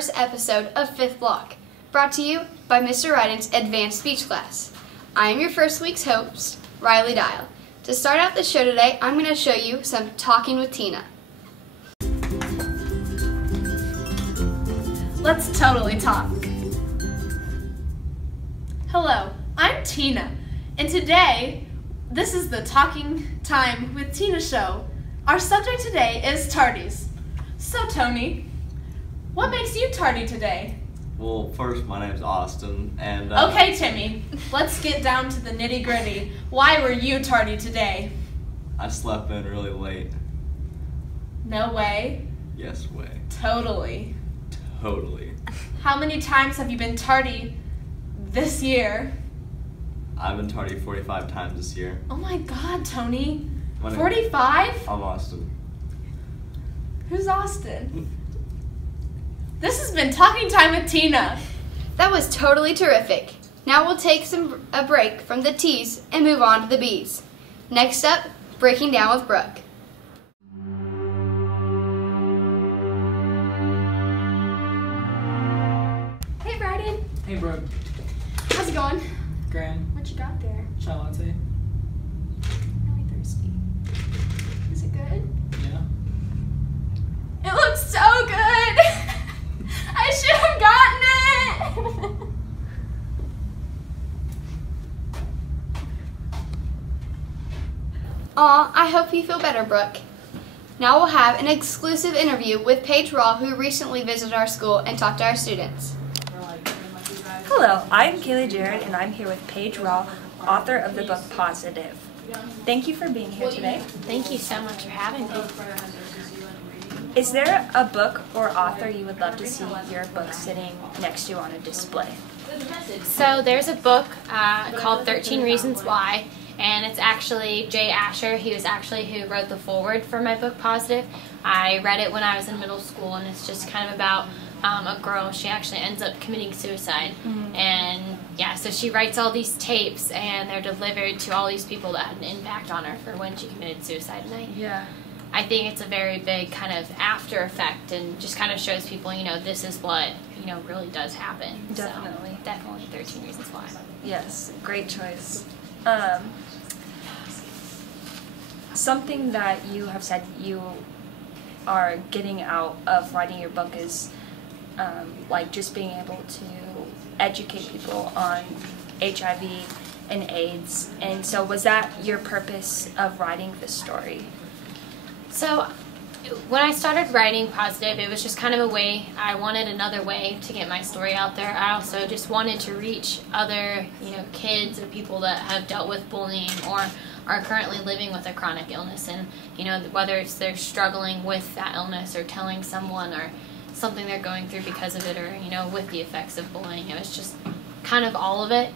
first episode of Fifth Block, brought to you by Mr. Ryden's Advanced Speech Class. I am your first week's host, Rylee Dial. To start out the show today, I'm going to show you some Talking with Tina. Let's totally talk. Hello, I'm Tina, and today, this is the Talking Time with Tina show. Our subject today is tardies. So, Tony, what makes you tardy today? Well, first, my name's Austin, and... Okay, Timmy, let's get down to the nitty-gritty. Why were you tardy today? I slept in really late. No way. Yes way. Totally. Totally. How many times have you been tardy this year? I've been tardy 45 times this year. Oh my God, Tony. My name- 45? I'm Austin. Who's Austin? This has been Talking Time with Tina. That was totally terrific. Now we'll take a break from the T's and move on to the B's. Next up, Breaking Down with Brooke. Hey, Bryden. Hey, Brooke. How's it going? Grand. What you got there? Chai latte. Really thirsty. Is it good? Yeah. It looks so good! I should have gotten it! Aw, I hope you feel better, Brooke. Now we'll have an exclusive interview with Paige Rawl, who recently visited our school and talked to our students. Hello, I'm Kalei Jared, and I'm here with Paige Rawl, author of the book Positive. Thank you for being here today. Thank you so much for having me. Is there a book or author you would love to see your book sitting next to on a display? So there's a book called 13 Reasons Why, and it's actually Jay Asher. He was actually who wrote the foreword for my book Positive. I read it when I was in middle school, and it's just kind of about a girl. She actually ends up committing suicide. And yeah, so she writes all these tapes, and they're delivered to all these people that had an impact on her for when she committed suicide. And I think it's a very big kind of after effect, and just kind of shows people, this is what, really does happen. Definitely. So, definitely 13 Reasons Why. Yes, great choice. Something that you have said you are getting out of writing your book is like just being able to educate people on HIV and AIDS. And so was that your purpose of writing this story? So when I started writing Positive, it was just kind of a way, I wanted another way to get my story out there. I also just wanted to reach other, kids or people that have dealt with bullying or are currently living with a chronic illness, and, whether it's they're struggling with that illness or telling someone or something they're going through because of it, or, with the effects of bullying. It was just kind of all of it.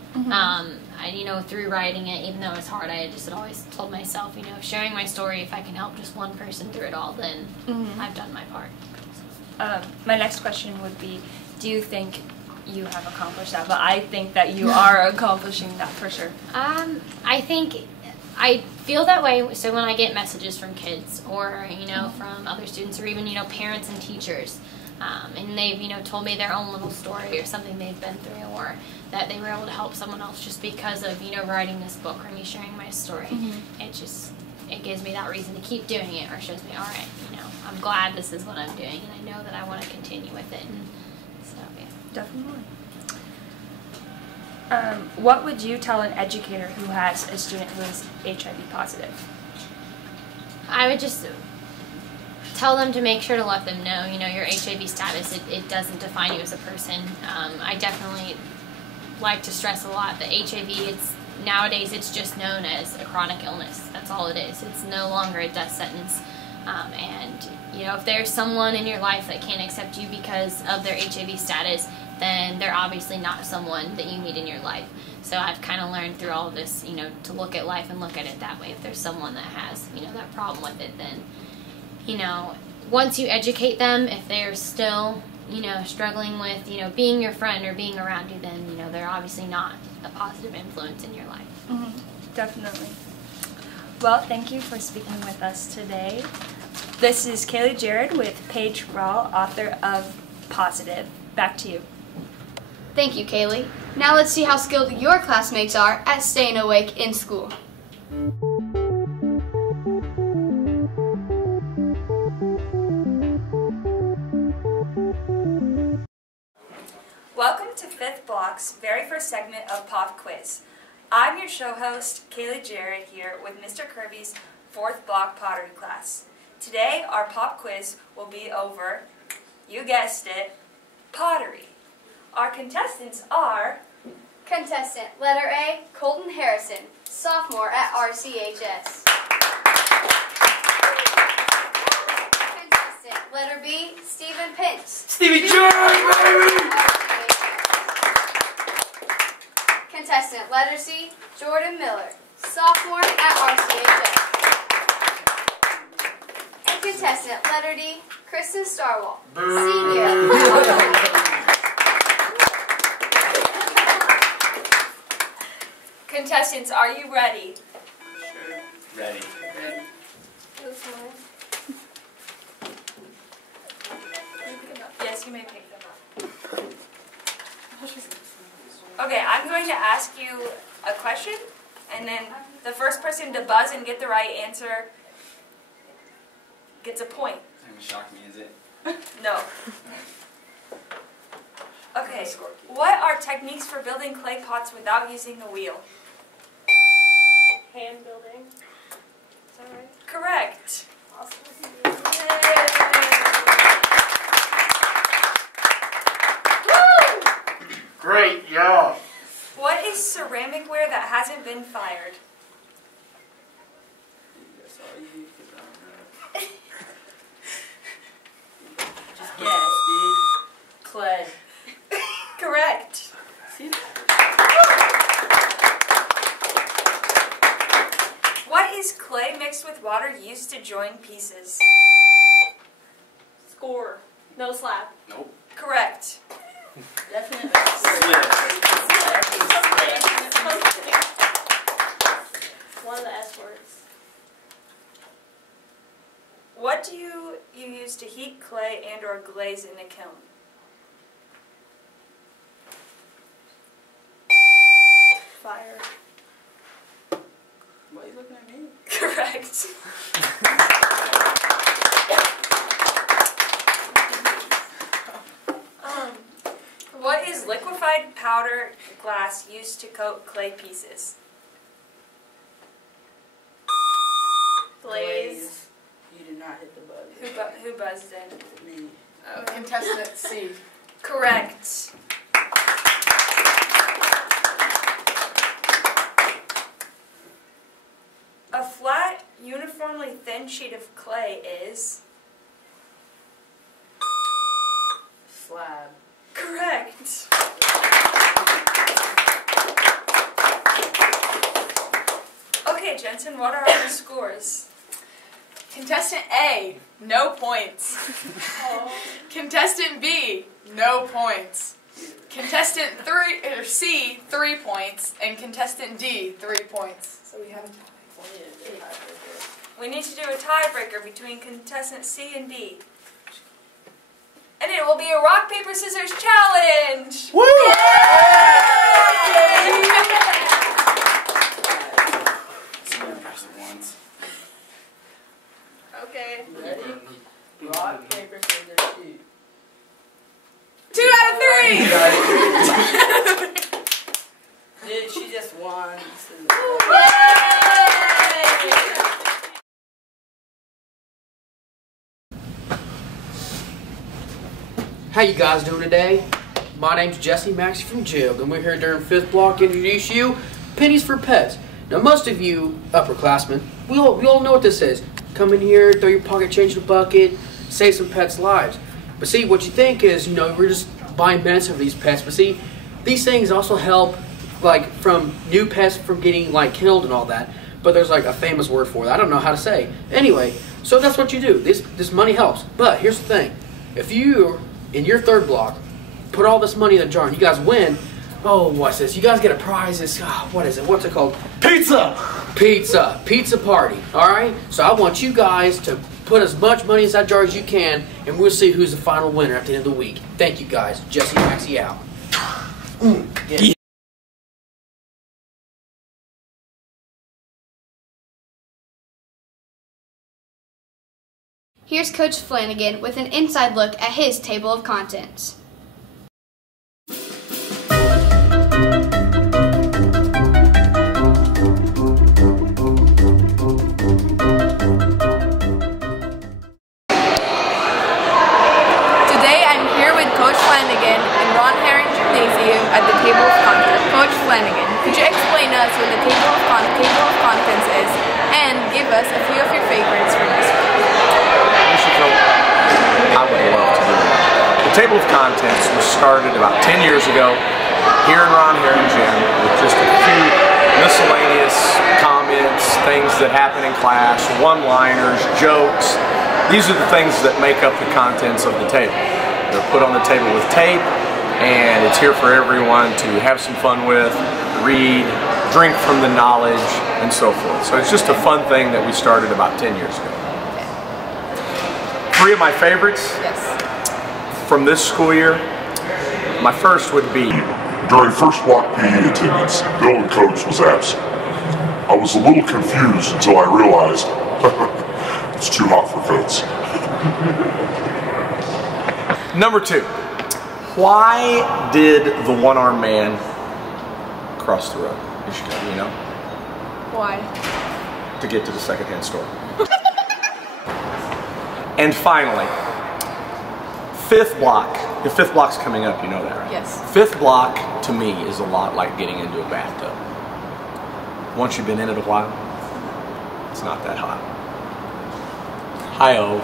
Through writing it, even though it was hard, I just had always told myself, sharing my story, if I can help just one person through it all, then I've done my part. My next question would be, do you think you have accomplished that? But I think that you are accomplishing that for sure. I think I feel that way. So when I get messages from kids or, from other students or even, parents and teachers, and they've, told me their own little story or something they've been through, or that they were able to help someone else just because of, writing this book or me sharing my story. It gives me that reason to keep doing it, or shows me, all right, I'm glad this is what I'm doing, and I know that I want to continue with it. And so, yeah. Definitely. What would you tell an educator who has a student who is HIV positive? I would just tell them to make sure to let them know, your HIV status, it doesn't define you as a person. I definitely like to stress a lot that HIV, nowadays it's just known as a chronic illness. That's all it is. It's no longer a death sentence. And, if there's someone in your life that can't accept you because of their HIV status, then they're obviously not someone that you need in your life. So I've kind of learned through all of this, to look at life and look at it that way. If there's someone that has, that problem with it, then, once you educate them, if they're still, struggling with, being your friend or being around you, then, they're obviously not a positive influence in your life. Definitely. Well, thank you for speaking with us today. This is Kalei Jared with Paige Rawl, author of positive. Back to you. Thank you, Kalei. Now let's see how skilled your classmates are at staying awake in school. Welcome to 5th Block's very first segment of Pop Quiz. I'm your show host, Kalei Jarrett, here with Mr. Kirby's 4th Block pottery class. Today, our pop quiz will be over, you guessed it, pottery. Our contestants are... Contestant letter A, Colton Harrison, sophomore at RCHS. Contestant letter B, Stephen Pence. Stevie J, baby! Contestant letter C, Jordan Miller, sophomore at RCHS. And contestant letter D, Kristen Starwall, senior. Contestants, are you ready? Sure. Ready. Yes, you may pick them up. Okay, I'm going to ask you a question, and then the first person to buzz and get the right answer gets a point. It's not going to shock me, is it? No. Okay, what are techniques for building clay pots without using the wheel? Hand building. Is that right? Correct. Awesome. Great job. What is ceramicware that hasn't been fired? That's all you need, 'cause I don't know. Just guess, dude. Clay. Correct. See that? What is clay mixed with water used to join pieces? Score. No slap. Nope. Correct. Definitely. One of the S words. What do you use to heat clay and or glaze in a kiln? Fire. Why are you looking at me? Correct. What is liquefied powder glass used to coat clay pieces? Glaze. You did not hit the button. Who buzzed in? Me. Contestant C. Correct. A flat, uniformly thin sheet of clay is... Slab. Correct. Okay, Jynsen, what are our scores? Contestant A, no points. Contestant B, no points. Contestant C, 3 points, and contestant D, 3 points. So we have a tie. We need to do a tiebreaker between contestant C and D. And it will be a rock, paper, scissors challenge! Woo! Press it once. Okay. Ready? Rock, paper, scissors, shoot. 2 out of 3! Dude, she just won. How you guys doing today? My name's Jesse Maxey from Jig, and we're here during 5th Block to introduce you Pennies for Pets. Now, most of you upperclassmen, we all know what this is. Come in here, throw your pocket change in the bucket, save some pets' lives. But see, what you think is, we're just buying medicine for these pets. But see, these things also help, from new pets from getting, killed and all that. But there's, a famous word for that. I don't know how to say. Anyway, so that's what you do. This money helps. But here's the thing. If you, in your 3rd block, put all this money in the jar and you guys win, oh, what's this? You guys get a prize. What is it? What's it called? Pizza! Pizza party, all right? So I want you guys to Put as much money in that jar as you can, and we'll see who's the final winner at the end of the week. Thank you guys. Jesse Maxie out. Yeah. Here's Coach Flanagan with an inside look at his table of contents. At the table of contents. Coach Flanagan, could you explain us what the table of contents is and give us a few of your favorites from this week? I would love to do that. The table of contents was started about 10 years ago here in Ron Herring Gym with just a few miscellaneous comments, things that happen in class, one-liners, jokes. These are the things that make up the contents of the table. They're put on the table with tape, and it's here for everyone to have some fun with, read, drink from the knowledge, and so forth. So it's just a fun thing that we started about 10 years ago. Three of my favorites from this school year. My first would be during first block PE attendance, Bill and Coach was absent. I was a little confused until I realized it's too hot for coats. Number two. Why did the one-armed man cross the road? You know? Why? To get to the secondhand store. And finally, fifth block. The fifth block's coming up, you know that, right? Yes. Fifth block, to me, is a lot like getting into a bathtub. Once you've been in it a while, it's not that hot. Hi-oh.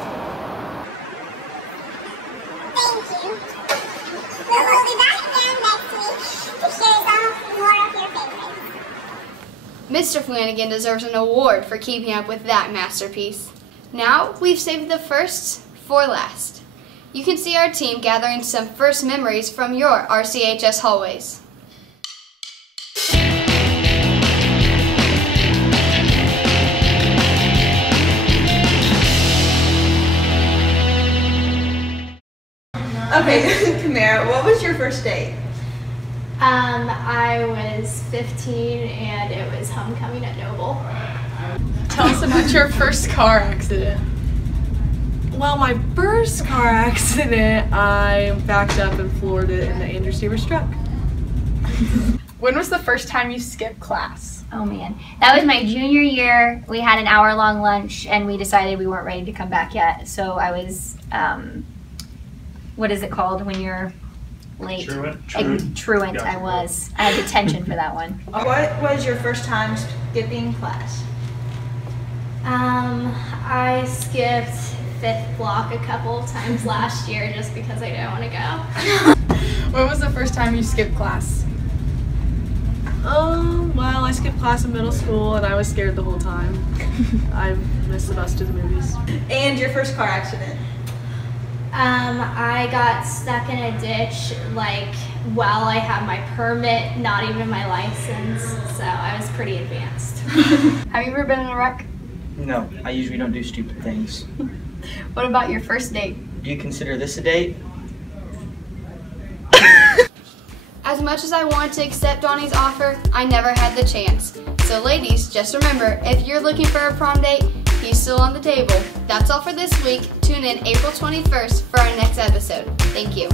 Mr. Flanagan deserves an award for keeping up with that masterpiece. Now, we've saved the first for last. You can see our team gathering some first memories from your RCHS hallways. Okay, Kamara, what was your first date? I was 15 and it was homecoming at Noble. Tell us about your first car accident. Well, my first car accident, I backed up and floored it and the Andrew Stevers truck. When was the first time you skipped class? Oh man, that was my junior year. We had an hour-long lunch and we decided we weren't ready to come back yet. So I was, what is it called when you're late? Truant. I was. I had detention for that one. What was your first time skipping class? I skipped fifth block a couple times last year just because I didn't want to go. When was the first time you skipped class? Well, I skipped class in middle school and I was scared the whole time. I missed the bus to the movies. And your first car accident? I got stuck in a ditch, like, while I had my permit, not even my license, so I was pretty advanced. Have you ever been in a wreck? No, I usually don't do stupid things. What about your first date? Do you consider this a date? As much as I wanted to accept Donnie's offer, I never had the chance. So ladies, just remember, if you're looking for a prom date, he's still on the table. That's all for this week. Tune in April 21st for our next episode. Thank you.